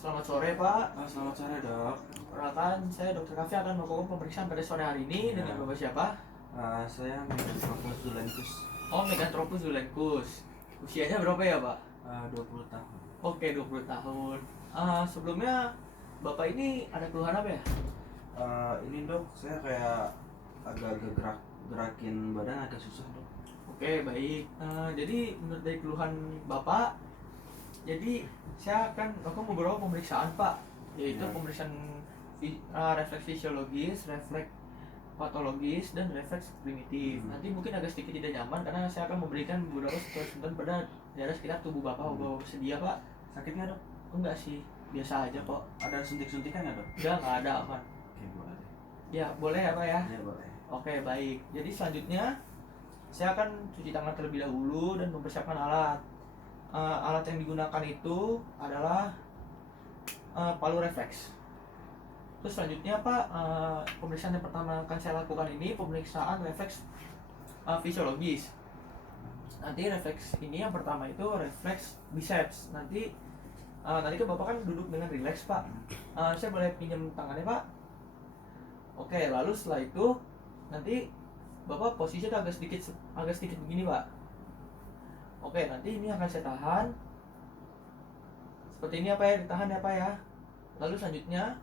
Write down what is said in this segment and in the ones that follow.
Selamat sore Pak. Selamat sore dok. Perkenalkan, saya Dr. Kafi akan melakukan pemeriksaan pada sore hari ini Ya. dengan Bapak siapa? Saya Meganthropus zulentus. Oh, Meganthropus zulentus. Usianya berapa ya Pak? 20 tahun. Oke, 20 tahun. Sebelumnya Bapak ini ada keluhan apa ya? Ini dok, saya kayak agak-agak gerakin badan agak susah dok. Oke, baik. Jadi menurut dari keluhan Bapak, jadi saya akan melakukan beberapa pemeriksaan Pak, yaitu Ya. pemeriksaan refleks fisiologis, refleks patologis, dan refleks primitif. Nanti mungkin agak sedikit tidak nyaman karena saya akan memberikan beberapa sentuhan pada daerah sekitar tubuh Bapak. Bapak sedia Pak? Sakit nggak dok? Enggak sih, biasa aja kok. Ada suntik-suntikan nggak dok? Nggak ada, aman. Oke, boleh. Ya, boleh ya Pak ya? Ya boleh. Oke, baik. Jadi selanjutnya saya akan cuci tangan terlebih dahulu dan mempersiapkan alat. Alat yang digunakan itu adalah palu refleks. Terus selanjutnya Pak, pemeriksaan yang pertama akan saya lakukan ini pemeriksaan refleks fisiologis. Nanti refleks ini yang pertama itu refleks biceps. Nanti kan Bapak kan duduk dengan rileks Pak. Saya boleh pinjam tangannya Pak? Oke, lalu setelah itu nanti Bapak posisinya agak sedikit begini Pak. Oke, nanti ini akan saya tahan. Seperti ini apa ya, ditahan ya Pak ya. Lalu selanjutnya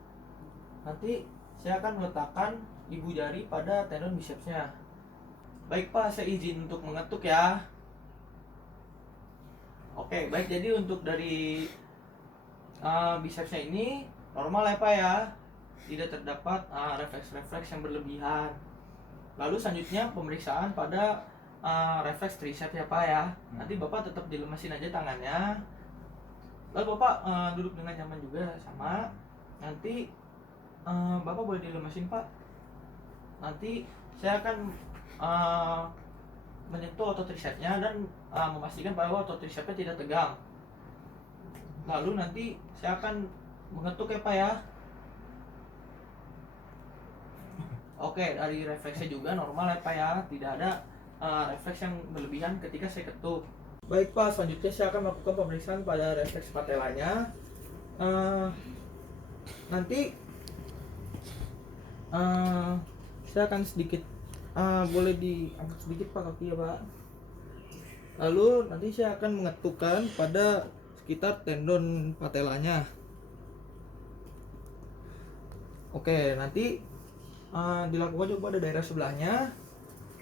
nanti saya akan meletakkan ibu jari pada tendon bicepsnya. Baik Pak, saya izin untuk mengetuk ya. Oke, baik, jadi untuk dari bicepsnya ini normal ya Pak ya. Tidak terdapat refleks-refleks yang berlebihan. Lalu selanjutnya pemeriksaan pada refleks tricep ya Pak ya. Nanti Bapak tetap dilemesin aja tangannya. Lalu Bapak duduk dengan nyaman juga sama. Nanti Bapak boleh dilemesin Pak. Nanti saya akan menyentuh otot tricepnya dan memastikan bahwa otot tricepnya tidak tegang. Lalu nanti saya akan mengetuk ya Pak ya. Oke, dari refleksnya juga normal ya Pak ya. Tidak ada refleks yang berlebihan ketika saya ketuk. Baik Pak, selanjutnya saya akan melakukan pemeriksaan pada refleks patelanya. Nanti saya akan sedikit boleh diangkat sedikit Pak kaki ya Pak. Lalu nanti saya akan mengetukkan pada sekitar tendon patelanya. Oke, nanti dilakukan juga pada daerah sebelahnya.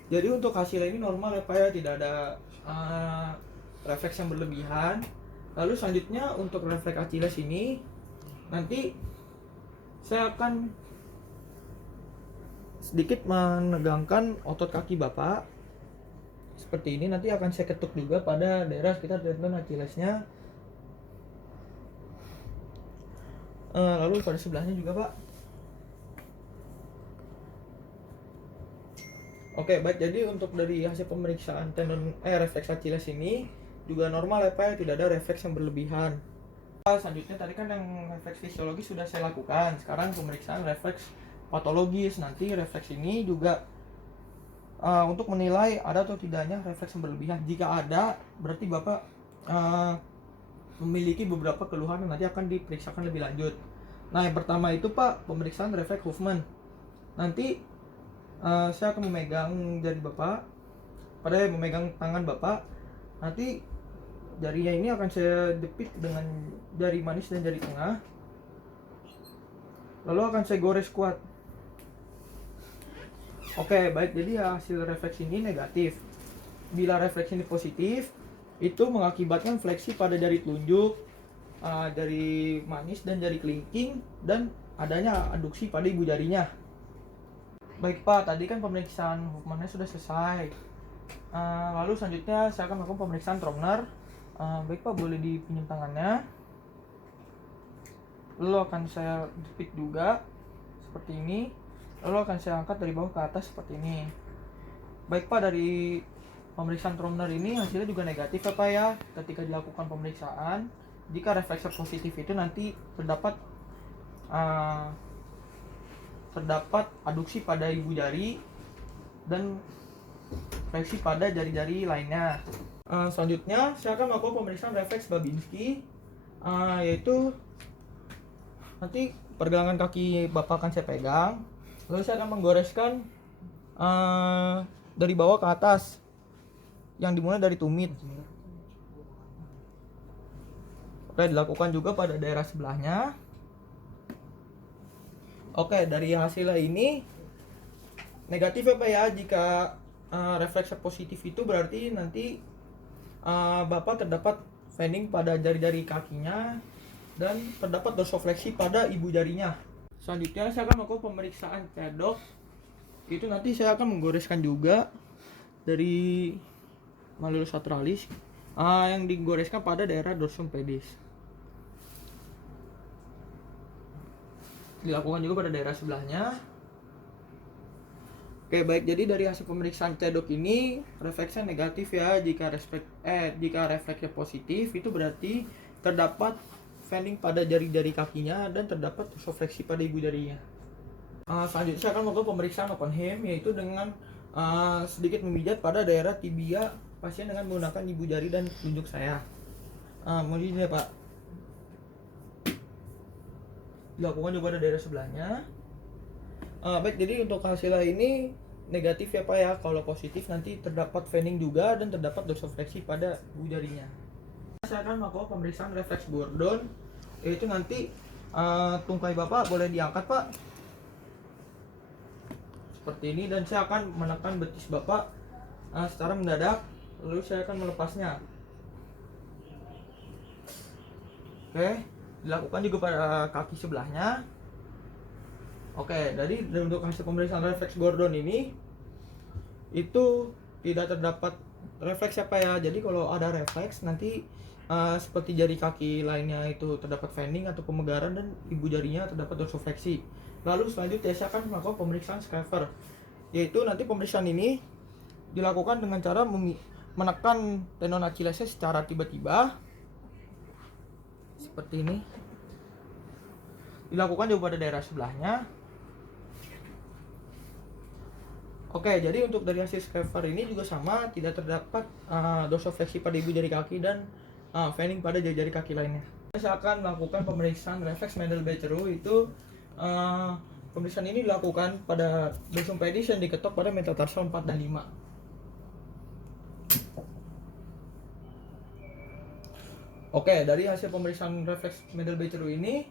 Jadi untuk hasilnya ini normal ya Pak ya, tidak ada refleks yang berlebihan. Lalu selanjutnya untuk refleks Achilles ini nanti saya akan sedikit menegangkan otot kaki Bapak seperti ini. Nanti akan saya ketuk juga pada daerah sekitar tendon Achillesnya. Lalu pada sebelahnya juga Pak. Oke, baik, jadi untuk dari hasil pemeriksaan tendon refleks Achilles ini juga normal ya Pak, tidak ada refleks yang berlebihan. Selanjutnya tadi kan yang refleks fisiologis sudah saya lakukan. Sekarang pemeriksaan refleks patologis. Nanti refleks ini juga untuk menilai ada atau tidaknya refleks yang berlebihan. Jika ada, berarti Bapak memiliki beberapa keluhan yang nanti akan diperiksakan lebih lanjut. Nah, yang pertama itu Pak, pemeriksaan refleks Huffman. Nanti saya akan memegang jari Bapak, pada memegang tangan Bapak. Nanti jarinya ini akan saya jepit dengan jari manis dan jari tengah. Lalu akan saya gores kuat. Oke, baik, jadi hasil refleks ini negatif. Bila refleks ini positif, itu mengakibatkan fleksi pada jari telunjuk, jari manis dan jari kelingking, dan adanya aduksi pada ibu jarinya. Baik Pak, tadi kan pemeriksaan Huffman-nya sudah selesai. Lalu selanjutnya saya akan melakukan pemeriksaan Tromner. Baik Pak, boleh dipinjam tangannya. Lalu akan saya jepit juga seperti ini. Lalu akan saya angkat dari bawah ke atas seperti ini. Baik Pak, dari pemeriksaan Tromner ini hasilnya juga negatif ya Pak ya. Ketika dilakukan pemeriksaan, jika refleks positif itu nanti terdapat aduksi pada ibu jari dan fleksi pada jari-jari lainnya. Selanjutnya saya akan melakukan pemeriksaan refleks Babinski, yaitu Nanti pergelangan kaki Bapak akan saya pegang, lalu saya akan menggoreskan dari bawah ke atas, yang dimulai dari tumit. Oke, dilakukan juga pada daerah sebelahnya. Oke, dari hasilnya ini negatif ya Pak ya. Jika refleksnya positif itu berarti nanti Bapak terdapat fanning pada jari-jari kakinya dan terdapat dorsofleksi pada ibu jarinya. Selanjutnya saya akan melakukan pemeriksaan pedok. Itu nanti saya akan menggoreskan juga dari malleolus lateralis yang digoreskan pada daerah dorsum pedis. Dilakukan juga pada daerah sebelahnya. Oke, baik, jadi dari hasil pemeriksaan cedok ini refleksnya negatif ya. Jika refleksnya positif itu berarti terdapat fanning pada jari-jari kakinya dan terdapat dorsofleksi pada ibu jarinya. Selanjutnya saya akan melakukan pemeriksaan open hem, yaitu dengan sedikit memijat pada daerah tibia pasien dengan menggunakan ibu jari dan telunjuk saya. Mau di sini ya Pak. Dilakukan juga pada daerah sebelahnya. Baik, jadi untuk hasilnya ini negatif ya Pak ya. Kalau positif nanti terdapat fanning juga dan terdapat dorsofleksi pada ibu jarinya. Saya akan melakukan pemeriksaan refleks Gordon, yaitu nanti tungkai Bapak boleh diangkat Pak seperti ini, dan saya akan menekan betis Bapak secara mendadak, lalu saya akan melepasnya. Oke, dilakukan juga pada kaki sebelahnya. Oke, jadi untuk hasil pemeriksaan refleks Gordon ini itu tidak terdapat refleks apa ya. Jadi kalau ada refleks nanti seperti jari kaki lainnya itu terdapat fanning atau pemegaran dan ibu jarinya terdapat dorsofleksi. Lalu selanjutnya saya akan melakukan pemeriksaan Schaefer, yaitu nanti pemeriksaan ini dilakukan dengan cara menekan tendon Achillesnya secara tiba-tiba seperti ini. Dilakukan juga pada daerah sebelahnya. Oke, jadi untuk dari hasil Schaefer ini juga sama, tidak terdapat dorsofleksi pada ibu jari kaki dan fanning pada jari-jari kaki lainnya. Saya akan melakukan pemeriksaan refleks Mendel-Becherow, itu pemeriksaan ini dilakukan pada dorsum pedis yang diketok pada metatarsal 4 dan 5. Oke, dari hasil pemeriksaan refleks Mendel-Becherow ini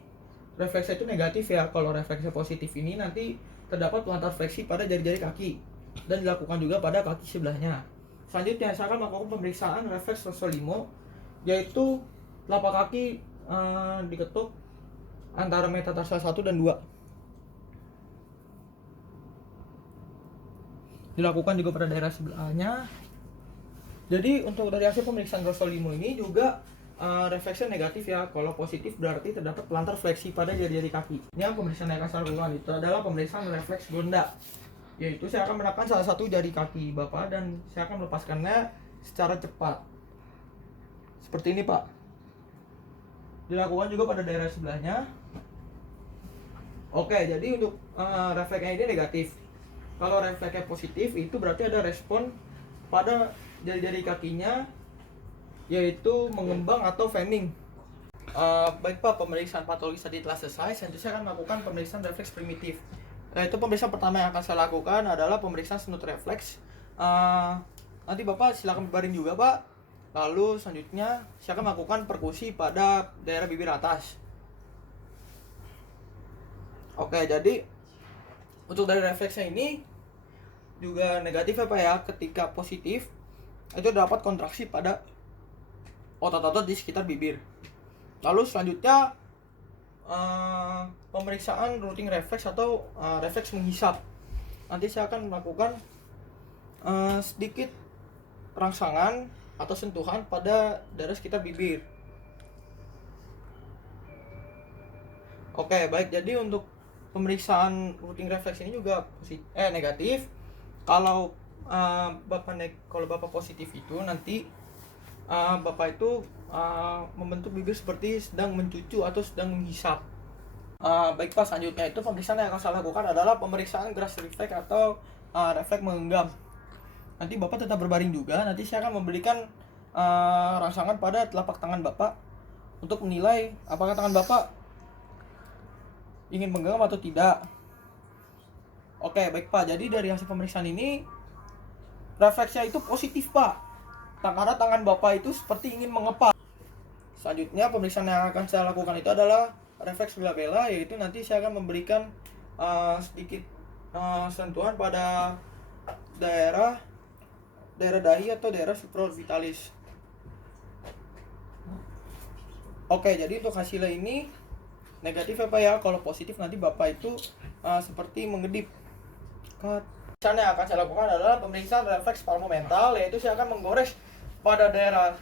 refleksnya itu negatif ya. Kalau refleksnya positif ini nanti terdapat plantar fleksi pada jari-jari kaki dan dilakukan juga pada kaki sebelahnya. Selanjutnya saya akan melakukan pemeriksaan refleks Rossolimo, yaitu telapak kaki diketuk antara metatarsal 1 dan 2. Dilakukan juga pada daerah sebelahnya. Jadi untuk dari hasil pemeriksaan Rossolimo ini juga refleksnya negatif ya. Kalau positif berarti terdapat plantar fleksi pada jari-jari kaki. Yang pemeriksaan yang akan saya lakukan itu adalah pemeriksaan refleks Gonda, yaitu saya akan menekan salah satu jari kaki Bapak dan saya akan melepaskannya secara cepat seperti ini Pak. Dilakukan juga pada daerah sebelahnya. Oke, jadi untuk refleksnya ini negatif. Kalau refleksnya positif itu berarti ada respon pada jari-jari kakinya, yaitu mengembang atau fanning. Baik Pak, pemeriksaan patologis tadi telah selesai. Selanjutnya saya akan melakukan pemeriksaan refleks primitif. Itu pemeriksaan pertama yang akan saya lakukan adalah pemeriksaan snut refleks. Nanti Bapak silakan berbaring juga Pak. Lalu selanjutnya saya akan melakukan perkusi pada daerah bibir atas. Oke, jadi untuk dari refleksnya ini juga negatif ya Pak ya. Ketika positif itu dapat kontraksi pada otot-otot di sekitar bibir. Lalu selanjutnya pemeriksaan routing reflex atau refleks menghisap. Nanti saya akan melakukan sedikit rangsangan atau sentuhan pada daerah sekitar bibir. Oke, baik, jadi untuk pemeriksaan routing reflex ini juga negatif. Kalau Bapak positif itu nanti Bapak itu membentuk bibir seperti sedang mencucu atau sedang menghisap. Baik Pak, selanjutnya itu pemeriksaan yang akan saya lakukan adalah pemeriksaan grass reflex atau refleks menggenggam. Nanti Bapak tetap berbaring juga. Nanti saya akan memberikan rangsangan pada telapak tangan Bapak untuk menilai apakah tangan Bapak ingin menggenggam atau tidak. Oke, baik Pak. Jadi dari hasil pemeriksaan ini refleksnya itu positif Pak. Karena tangan Bapak itu seperti ingin mengepal. Selanjutnya pemeriksaan yang akan saya lakukan itu adalah refleks bela-bela, yaitu nanti saya akan memberikan sedikit sentuhan pada daerah dahi atau daerah supraorbitalis. Oke, jadi untuk hasilnya ini negatif ya Pak ya. Kalau positif nanti Bapak itu seperti mengedip. Pemeriksaan yang akan saya lakukan adalah pemeriksaan refleks palmomental, yaitu saya akan menggores pada daerah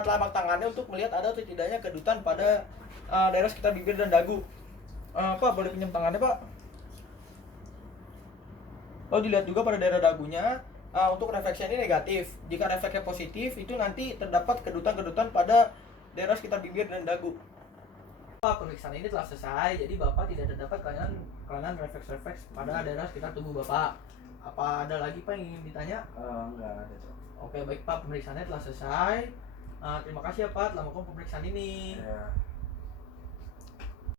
telapak tangannya untuk melihat ada atau tidaknya kedutan pada daerah sekitar bibir dan dagu. Pak, boleh pinjam tangannya Pak? Lalu dilihat juga pada daerah dagunya. Untuk refleksnya ini negatif. Jika refleksnya positif, itu nanti terdapat kedutan-kedutan pada daerah sekitar bibir dan dagu. Pak, pemeriksaan ini telah selesai, jadi Bapak tidak terdapat kelainan refleks-refleks pada daerah sekitar tubuh Bapak. Apa ada lagi Pak yang ingin ditanya? Enggak ada, Cok. Oke, baik Pak, pemeriksaannya telah selesai. Terima kasih ya Pak telah melakukan pemeriksaan ini. Ya.